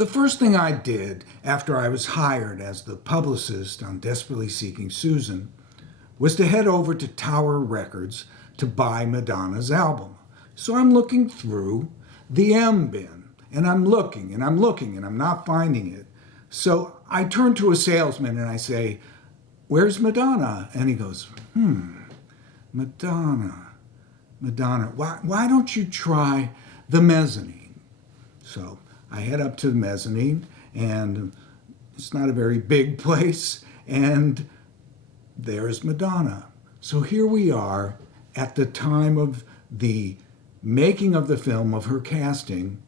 The first thing I did after I was hired as the publicist on Desperately Seeking Susan was to head over to Tower Records to buy Madonna's album. So I'm looking through the M bin, and I'm looking, and I'm looking, and I'm not finding it. So I turn to a salesman and I say, "Where's Madonna?" And he goes, Madonna. Why don't you try the mezzanine? So I head up to the mezzanine, and it's not a very big place, and there's Madonna. So here we are at the time of the making of the film, of her casting.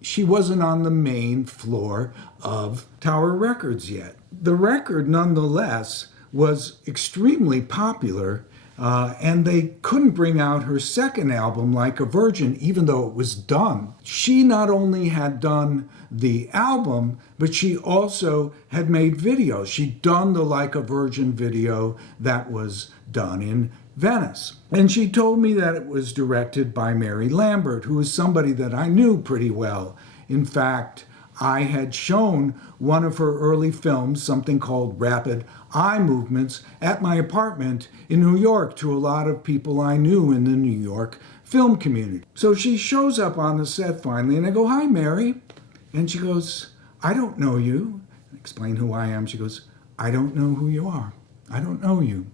She wasn't on the main floor of Tower Records yet. The record, nonetheless, was extremely popular, and they couldn't bring out her second album, Like a Virgin, even though it was done. She not only had done the album, but she also had made videos. She'd done the Like a Virgin video that was done in Venice. And she told me that it was directed by Mary Lambert, who is somebody that I knew pretty well. In fact, I had shown one of her early films, something called Rapid Eye Movements, at my apartment in New York to a lot of people I knew in the New York film community. So she shows up on the set finally, and I go, "Hi, Mary." And she goes, "I don't know you." I explain who I am. She goes, "I don't know who you are. I don't know you."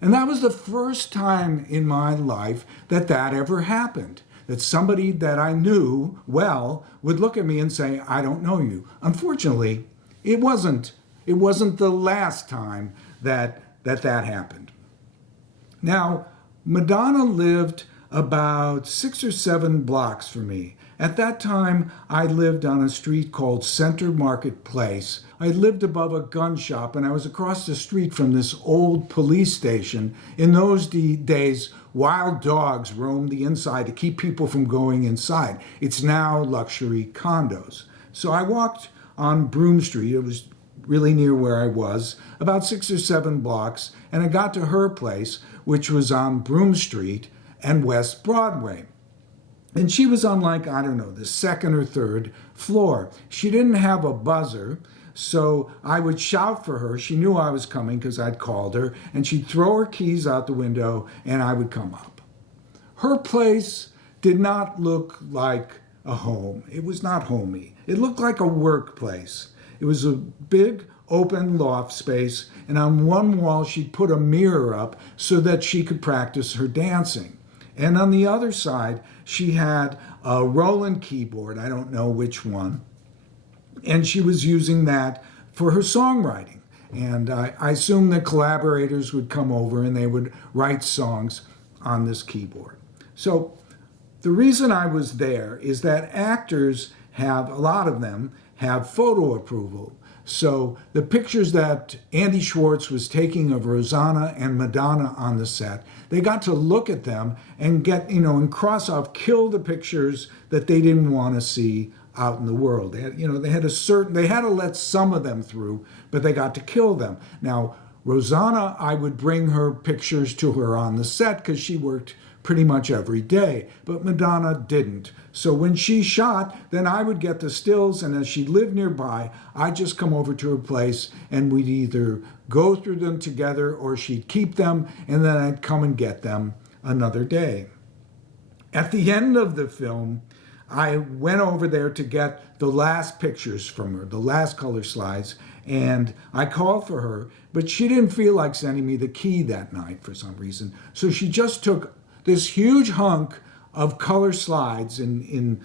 And that was the first time in my life that ever happened. That somebody that I knew well would look at me and say, "I don't know you." Unfortunately, it wasn't the last time that happened. Now, Madonna lived about 6 or 7 blocks from me. At that time, I lived on a street called Center Market Place. I lived above a gun shop, and I was across the street from this old police station. In those days, wild dogs roamed the inside to keep people from going inside. It's now luxury condos. So I walked on Broome Street. It was really near where I was, about 6 or 7 blocks, and I got to her place, which was on Broome Street and West Broadway. And she was on, like, I don't know, the 2nd or 3rd floor. She didn't have a buzzer, so I would shout for her. She knew I was coming because I'd called her, and she'd throw her keys out the window, and I would come up. Her place did not look like a home. It was not homey. It looked like a workplace. It was a big open loft space, and on one wall she'd put a mirror up so that she could practice her dancing. And on the other side, she had a Roland keyboard, I don't know which one, and she was using that for her songwriting. And I assumed that collaborators would come over and they would write songs on this keyboard. So the reason I was there is that actors have, a lot of them, have photo approval. So the pictures that Andy Schwartz was taking of Rosanna and Madonna on the set, they got to look at them and get, and cross off, kill the pictures that they didn't want to see out in the world. They had, they had to let some of them through, but they got to kill them. Now, Rosanna, I would bring her pictures to her on the set because she worked pretty much every day, but Madonna didn't. So when she shot, then I would get the stills, and as she lived nearby, I'd just come over to her place and we'd either go through them together or she'd keep them, and then I'd come and get them another day. At the end of the film, I went over there to get the last pictures from her, the last color slides, and I called for her, but she didn't feel like sending me the key that night for some reason. So she just took this huge hunk of color slides and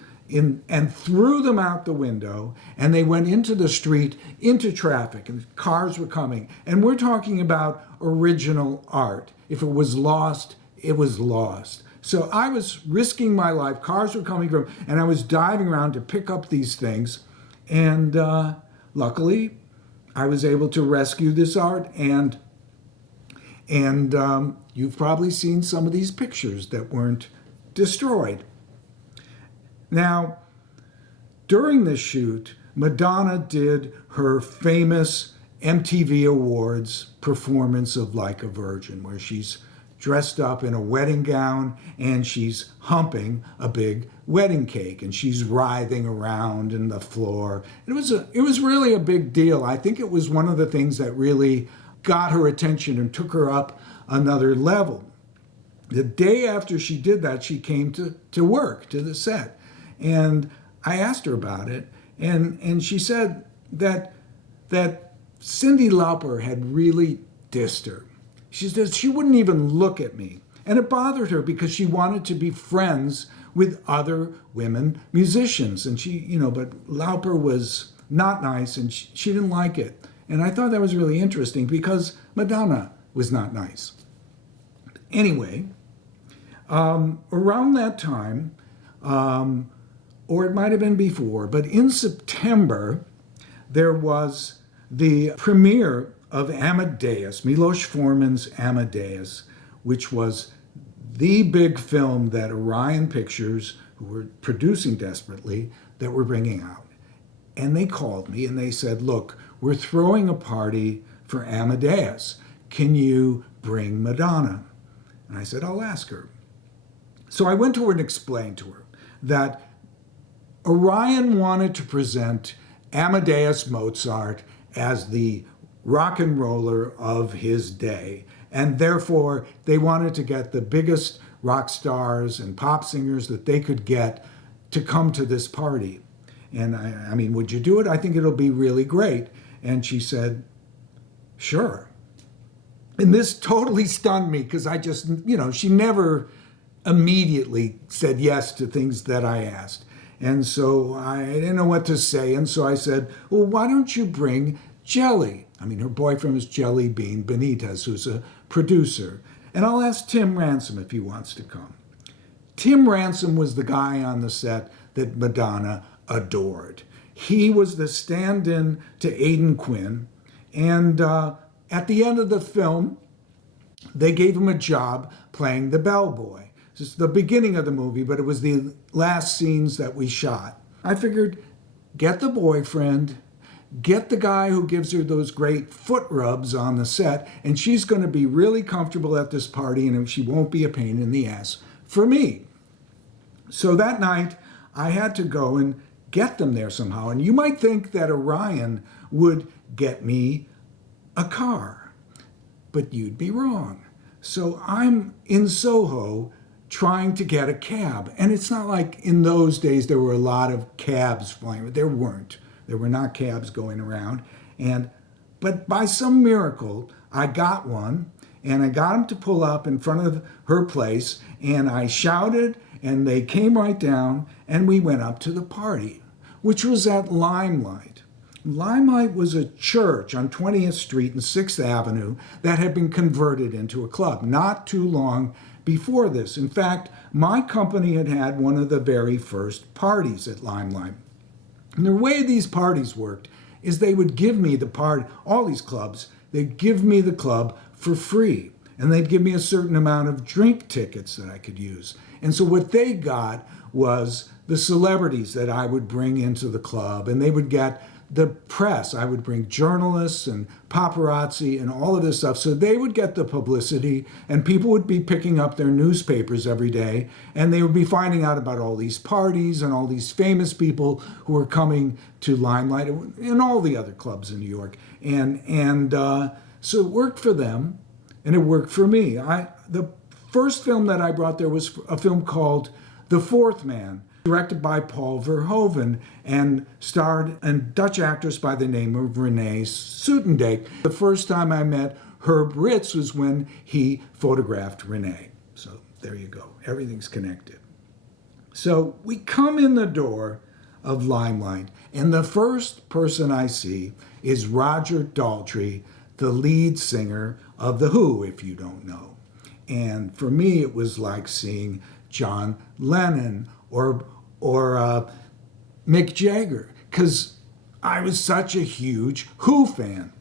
threw them out the window, and they went into the street, into traffic, and cars were coming. And we're talking about original art. If it was lost, it was lost. So I was risking my life. Cars were coming from, and I was diving around to pick up these things. And luckily, I was able to rescue this art, and you've probably seen some of these pictures that weren't destroyed. Now, during the shoot, Madonna did her famous MTV Awards performance of Like a Virgin, where she's dressed up in a wedding gown, and she's humping a big wedding cake, and she's writhing around in the floor. It was really a big deal. I think it was one of the things that really got her attention and took her up another level. The day after she did that, she came to work, to the set. And I asked her about it, and she said that Cyndi Lauper had really dissed her. She said she wouldn't even look at me. And it bothered her because she wanted to be friends with other women musicians. And but Lauper was not nice, and she didn't like it. And I thought that was really interesting because Madonna was not nice. Anyway, around that time, or it might have been before, but in September, there was the premiere of Amadeus, Milos Forman's Amadeus, which was the big film that Orion Pictures, who were producing desperately, that were bringing out. And they called me and they said, look, we're throwing a party for Amadeus. Can you bring Madonna? And I said, I'll ask her. So I went to her and explained to her that Orion wanted to present Amadeus Mozart as the rock and roller of his day. And therefore, they wanted to get the biggest rock stars and pop singers that they could get to come to this party. And I mean, would you do it? I think it'll be really great. And she said, sure. And this totally stunned me because I just, she never immediately said yes to things that I asked. And so I didn't know what to say. And so I said, well, why don't you bring Jelly? I mean, her boyfriend is Jellybean Benitez, who's a producer. And I'll ask Tim Ransom if he wants to come. Tim Ransom was the guy on the set that Madonna adored. He was the stand-in to Aidan Quinn. And at the end of the film, they gave him a job playing the bellboy. It's the beginning of the movie, but it was the last scenes that we shot. I figured, get the boyfriend, get the guy who gives her those great foot rubs on the set, and she's going to be really comfortable at this party, and she won't be a pain in the ass for me. So that night, I had to go and get them there somehow. And you might think that Orion would get me a car, but you'd be wrong. So I'm in Soho trying to get a cab. And it's not like in those days there were a lot of cabs flying. There weren't. There were not cabs going around. But by some miracle, I got one, and I got him to pull up in front of her place, and I shouted, and they came right down, and we went up to the party, which was at Limelight. Limelight was a church on 20th Street and 6th Avenue that had been converted into a club not too long before this. In fact, my company had had one of the very first parties at Limelight. And the way these parties worked is they would give me the party, all these clubs, they'd give me the club for free. And they'd give me a certain amount of drink tickets that I could use. And so what they got was the celebrities that I would bring into the club, and they would get the press. I would bring journalists and paparazzi and all of this stuff. So they would get the publicity, and people would be picking up their newspapers every day, and they would be finding out about all these parties and all these famous people who were coming to Limelight and all the other clubs in New York. And so it worked for them, and it worked for me. The first film that I brought there was a film called The Fourth Man, directed by Paul Verhoeven and starred a Dutch actress by the name of Renee Soetendijk. The first time I met Herb Ritz was when he photographed Renee. So there you go. Everything's connected. So we come in the door of Limelight, and the first person I see is Roger Daltrey, the lead singer of The Who, if you don't know. And for me, it was like seeing John Lennon or Mick Jagger, because I was such a huge Who fan.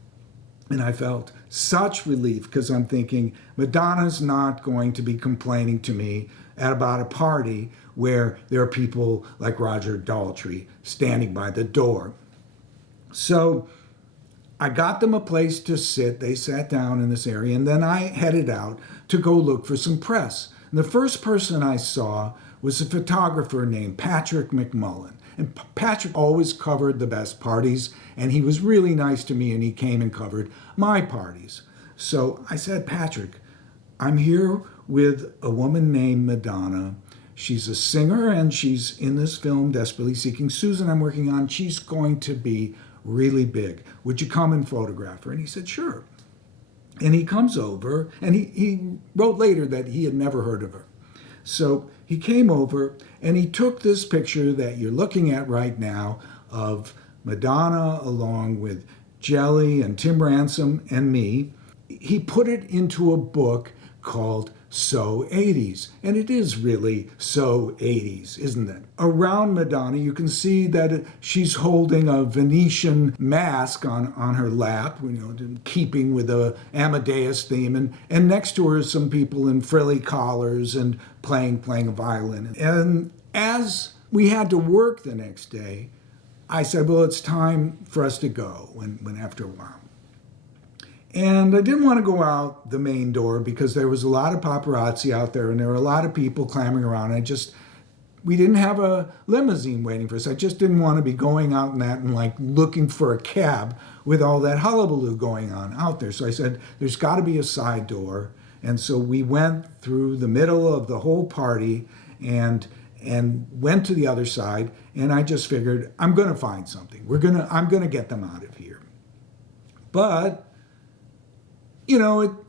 And I felt such relief because I'm thinking Madonna's not going to be complaining to me about a party where there are people like Roger Daltrey standing by the door. So I got them a place to sit. They sat down in this area, and then I headed out to go look for some press. And the first person I saw was a photographer named Patrick McMullan. And Patrick always covered the best parties, and he was really nice to me, and he came and covered my parties. So I said, Patrick, I'm here with a woman named Madonna. She's a singer, and she's in this film, Desperately Seeking Susan, I'm working on. She's going to be really big. Would you come and photograph her? And he said, sure. And he comes over, and he wrote later that he had never heard of her. So he came over, and he took this picture that you're looking at right now of Madonna along with Jelly and Tim Ransom and me. He put it into a book called So 80s. And it is really so 80s, isn't it? Around Madonna, you can see that she's holding a Venetian mask on her lap, keeping with the Amadeus theme. And next to her are some people in frilly collars and playing a violin. And as we had to work the next day, I said, well, it's time for us to go when after a while. And I didn't want to go out the main door because there was a lot of paparazzi out there and there were a lot of people clamoring around. We didn't have a limousine waiting for us. I just didn't want to be going out in that and looking for a cab with all that hullabaloo going on out there. So I said, there's got to be a side door. And so we went through the middle of the whole party and went to the other side. And I just figured, I'm going to find something. I'm going to get them out of here. But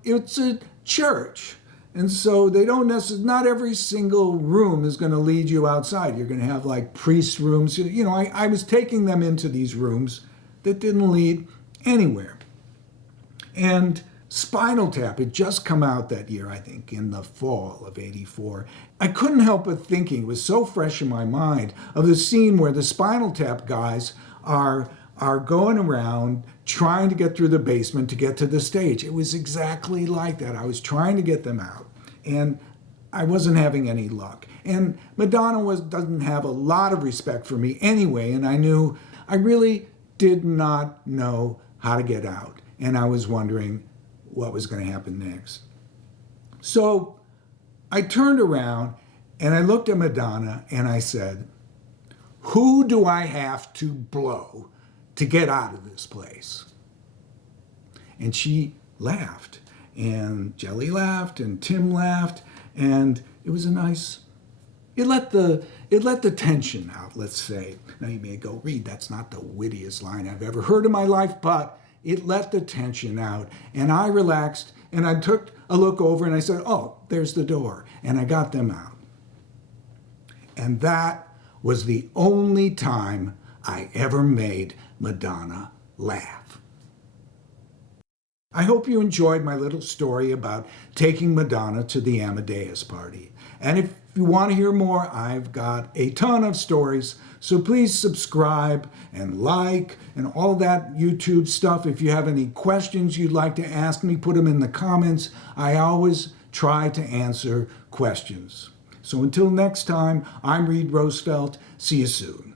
it's a church. And so they don't necessarily, not every single room is going to lead you outside. You're going to have priest rooms. I was taking them into these rooms that didn't lead anywhere. And Spinal Tap had just come out that year, I think, in the fall of '84. I couldn't help but thinking, it was so fresh in my mind, of the scene where the Spinal Tap guys are going around trying to get through the basement to get to the stage. It was exactly like that. I was trying to get them out, and I wasn't having any luck. And Madonna doesn't have a lot of respect for me anyway, and I knew I really did not know how to get out, and I was wondering what was going to happen next. So I turned around, and I looked at Madonna, and I said, who do I have to blow to get out of this place? And she laughed, and Jelly laughed, and Tim laughed, and it was it let the tension out, let's say. Now you may go, Reid, that's not the wittiest line I've ever heard in my life, but it let the tension out, and I relaxed, and I took a look over, and I said, oh, there's the door, and I got them out. And that was the only time I ever made Madonna laugh. I hope you enjoyed my little story about taking Madonna to the Amadeus party. And if you want to hear more, I've got a ton of stories. So please subscribe and like and all that YouTube stuff. If you have any questions you'd like to ask me, put them in the comments. I always try to answer questions. So until next time, I'm Reid Rosefelt. See you soon.